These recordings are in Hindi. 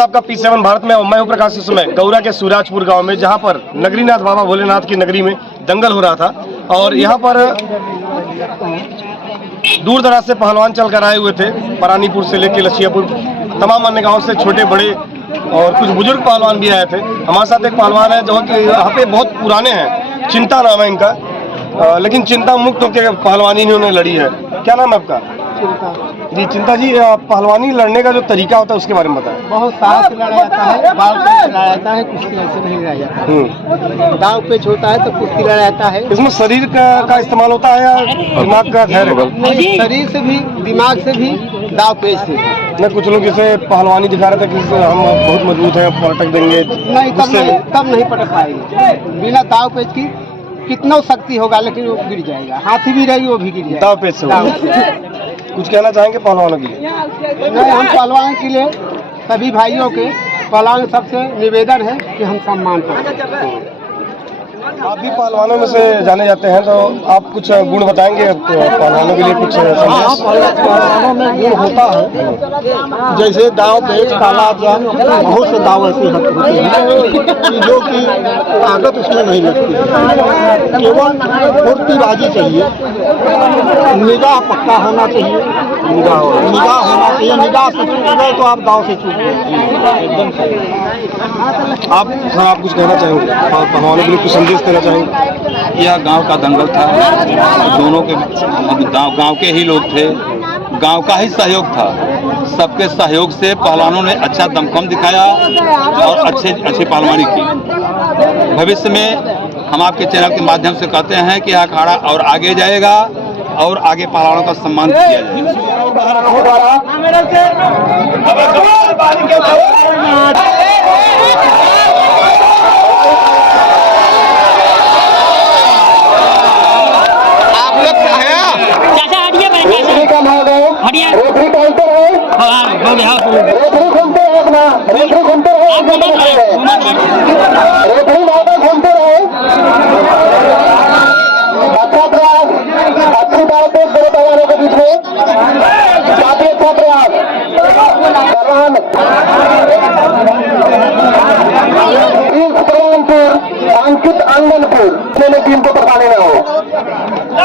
आपका P7 भारत में मैं हूं प्रकाश। इस समय गौरा के सूरजपुर गांव में, जहां पर नगरीनाथ बाबा भोलेनाथ की नगरी में दंगल हो रहा था और यहां पर दूर दराज से पहलवान चलकर आए हुए थे। परानीपुर से लेकर लछियापुर, तमाम अन्य गाँव से छोटे बड़े और कुछ बुजुर्ग पहलवान भी आए थे। हमारे साथ एक पहलवान है जो कि यहाँ पे बहुत पुराने हैं, चिंता नाम है इनका, लेकिन चिंता मुक्त होकर पहलवानी इन्होंने लड़ी है। क्या नाम है आपका? जी चिंता जी, पहलवानी लड़ने का जो तरीका होता है उसके बारे में बताएं। बहुत साहस से लड़ा जाता है, बाल पे लड़ा जाता है, कुश्ती ऐसे नहीं लड़ा जाता है। दाव पेच होता है तो कुश्ती लड़ा जाता है। इसमें शरीर का इस्तेमाल होता है या दिमाग का धैर्य? नहीं, शरीर से भी, दिमाग से भी, दाव पेच से। नहीं, कुछ लोग जैसे पहलवानी दिखा रहे थे कि हम बहुत मजबूत हैं, पटक देंगे। नहीं, तब नहीं पटक पाएंगे। बिना दाव पेच की कितना शक्ति होगा लेकिन वो गिर जाएगा। हाथी भी रहेगी वो भी गिर जाएगा। दाव पेच से कुछ कहना चाहेंगे पहलवानों के लिए? नहीं, हम पहलवान के लिए सभी भाइयों के पहलवान सबसे निवेदन है कि हम सम्मान करें। आप भी पहलवानों में से जाने जाते हैं, तो आप कुछ गुण बताएंगे तो पहलवानों के लिए कुछ संदेश? पहलवानों में गुण होता है, जैसे दाव पेच, काला जान, बहुत से दाव ऐसे होते हैं जो कि ताकत उसमें नहीं लगती है, केवल फुर्तीबाजी चाहिए, निगाह पक्का होना चाहिए, निगाह होना चाहिए। निगाह से चूक गए तो आप दाव से चूक गए एकदम सही। आप कुछ कहना चाहेंगे पहलवानों के लिए, कुछ संदेश देना चाहेंगे? यह गांव का दंगल था, दोनों के गांव के ही लोग थे, गांव का ही सहयोग था। सबके सहयोग से पहलवानों ने अच्छा दमखम दिखाया और अच्छे पहलवानी की। भविष्य में हम आपके चैनल के माध्यम से कहते हैं कि यह अखाड़ा और आगे जाएगा और आगे पहलवानों का सम्मान किया जाएगा। अंकित आंगनपुर टीम को पकड़ने में हो।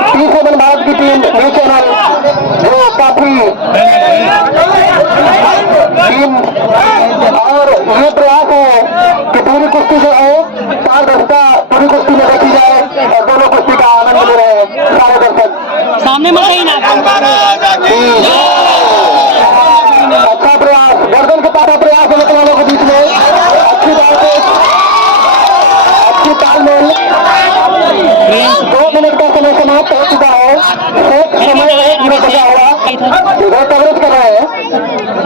P7 भारत की टीम न्यूज चैनल जो काफी टीम, और ये प्रयास है कि पूरी कुश्ती जो है पारदर्शिता पूरी कुश्ती में देखी जाए और दोनों कुश्ती का आनंद ले रहे हैं सारे दर्शक। सामने मत ही ना। अच्छा प्रयास, गर्दन के पास प्रयास है वालों के बीच में, अच्छी बात है, अच्छी तालमेल। 2 मिनट का समय समाप्त हो चुका है, समय 1 मिनट बचा हुआ, इधर कवरेज कर रहे हैं।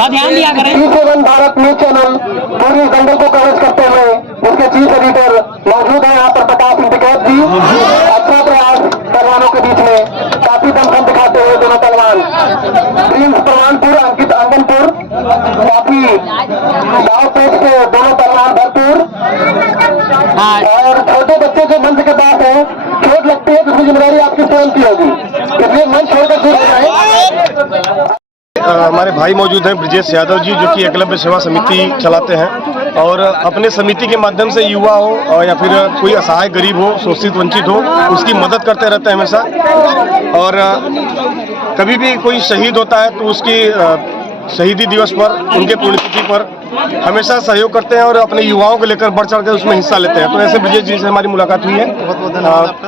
ध्यान दिया करें। P7 भारत न्यूज चैनल पूरी दंगल को कवरेज करते हुए उसके चीफ एडिटर मौजूद है यहाँ पर प्रकाश इंतकाब जी। अच्छा प्रयास पहलवानों के बीच में, काफी दमखम दिखाते हुए दोनों पहलवान। प्रिंस परवानपुर, अंकित आंगनपुर, काफी दाव पेच से दोनों पहलवान भरपूर। और छोटे बच्चे जो मंच के पास है, चोट लगती है तो उसकी जिम्मेदारी आपकी स्वयं की होगी, इसलिए मंच छोड़कर दूर जाए। हमारे भाई मौजूद हैं ब्रिजेश यादव जी, जो कि एकलव्य सेवा समिति चलाते हैं और अपने समिति के माध्यम से युवा हो या फिर कोई असहाय गरीब हो, शोषित वंचित हो, उसकी मदद करते रहते हैं हमेशा। और कभी भी कोई शहीद होता है तो उसकी शहीदी दिवस पर, उनके पुण्यतिथि पर हमेशा सहयोग करते हैं और अपने युवाओं को लेकर बढ़ चढ़ कर उसमें हिस्सा लेते हैं। तो ऐसे ब्रिजेश जी से हमारी मुलाकात हुई है।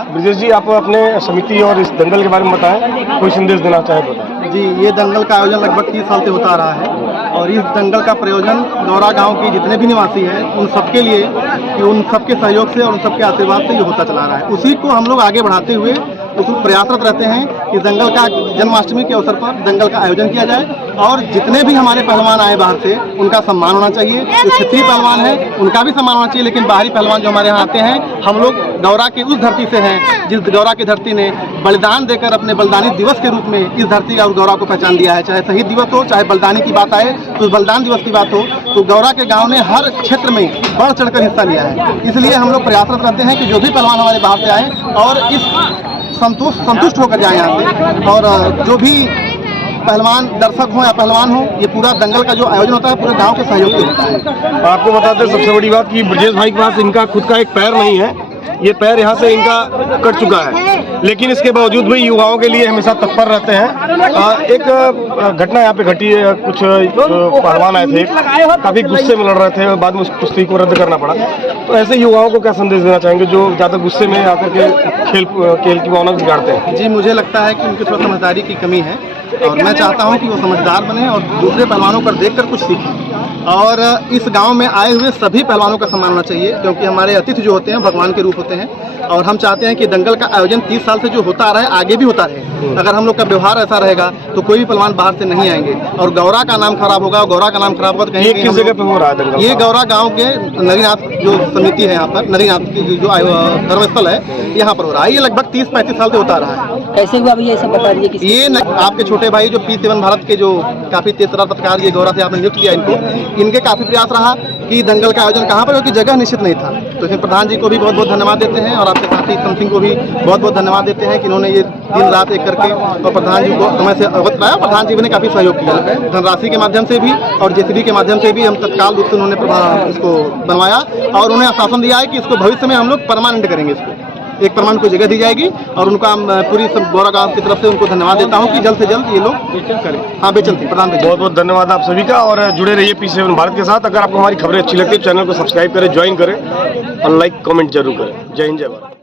ब्रिजेश जी, आप अपने समिति और इस दंगल के बारे में बताएं, कोई संदेश देना चाहे बताएं। जी, ये दंगल का आयोजन लगभग 30 साल से होता आ रहा है और इस दंगल का प्रयोजन गौरा गांव के जितने भी निवासी हैं उन सबके लिए, कि उन सबके सहयोग से और उन सबके आशीर्वाद से ये होता चला रहा है। उसी को हम लोग आगे बढ़ाते हुए उसमें प्रयासरत रहते हैं कि दंगल का, जन्माष्टमी के अवसर पर दंगल का आयोजन किया जाए और जितने भी हमारे पहलवान आए बाहर से उनका सम्मान होना चाहिए। जो क्षेत्रीय पहलवान है उनका भी सम्मान होना चाहिए, लेकिन बाहरी पहलवान जो हमारे यहाँ आते हैं, हम लोग गौरा की उस धरती से हैं जिस गौरा की धरती ने बलिदान देकर अपने बलिदानी दिवस के रूप में इस धरती और गौरा को पहचान दिया है। चाहे शहीद दिवस हो, चाहे बलिदानी की बात आए तो बलिदान दिवस की बात हो, तो गौरा के गांव ने हर क्षेत्र में बढ़ चढ़कर हिस्सा लिया है। इसलिए हम लोग प्रयासरत रहते हैं कि जो भी पहलवान हमारे बाहर से आए और इस संतुष्ट होकर जाए यहाँ से, और जो भी पहलवान दर्शक हो या पहलवान हो, ये पूरा दंगल का जो आयोजन होता है पूरे गांव के सहयोग से होता है। आपको बताते हैं सबसे बड़ी बात कि ब्रजेश भाई के पास इनका खुद का एक पैर नहीं है, ये पैर यहाँ से इनका कट चुका है, लेकिन इसके बावजूद भी युवाओं के लिए हमेशा तत्पर रहते हैं। एक घटना यहाँ पे घटी है, कुछ पहलवान आए थे, काफी गुस्से में लड़ रहे थे, बाद में उस कुश्ती को रद्द करना पड़ा। तो ऐसे युवाओं को क्या संदेश देना चाहेंगे जो ज्यादा गुस्से में आकर के खेल की भावना बिगाड़ते हैं? जी, मुझे लगता है कि उनकी थोड़ा समझदारी की कमी है और मैं चाहता हूं कि वो समझदार बने और दूसरे पहलवानों पर देखकर कुछ सीखें। और इस गांव में आए हुए सभी पहलवानों का सम्मान होना चाहिए, क्योंकि हमारे अतिथि जो होते हैं भगवान के रूप होते हैं और हम चाहते हैं कि दंगल का आयोजन 30 साल से जो होता आ रहा है आगे भी होता रहे। अगर हम लोग का व्यवहार ऐसा रहेगा तो कोई भी पहलवान बाहर से नहीं आएंगे और गौरा का नाम खराब होगा। गौरा का नाम खराब होगा तो कहीं किस जगह पे हो रहा है दंगल? ये गौरा गांव के नगरीनाथ जो समिति है, यहाँ पर नगरीनाथ की जो धर्मस्थल है, यहाँ पर हो रहा है। ये लगभग 30-35 साल से होता रहा है। कैसे हुआ भैया, सब बता दीजिए। ये आपके छोटे भाई जो P7 भारत के जो काफी तेज तर्रार पत्रकार ये गौरा से आपने नियुक्त किया इनके काफी प्रयास रहा कि दंगल का आयोजन कहाँ पर, क्योंकि जगह निश्चित नहीं था। तो इसमें प्रधान जी को भी बहुत बहुत धन्यवाद देते हैं और आपके साथी सम सिंह को भी बहुत बहुत धन्यवाद देते हैं कि इन्होंने ये दिन रात एक करके और प्रधान जी को समय से अवगत कराया। प्रधान जी ने काफी सहयोग किया, धनराशि के माध्यम से भी और JCB के माध्यम से भी। हम तत्काल रूप से उन्होंने इसको बनवाया और उन्हें आश्वासन दिया है कि इसको भविष्य में हम लोग परमानेंट करेंगे। इसको एक परमानेंट को जगह दी जाएगी और उनका पूरी गौरा गांव की तरफ से उनको धन्यवाद देता हूं कि जल्द से जल्द ये लोग करें। हाँ, बेचन थी प्रधान। बहुत बहुत धन्यवाद आप सभी का और जुड़े रहिए P7 भारत के साथ। अगर आपको हमारी खबरें अच्छी लगती है चैनल को सब्सक्राइब करें, ज्वाइन करें और लाइक कमेंट जरूर करें। जय हिंद, जय भारत।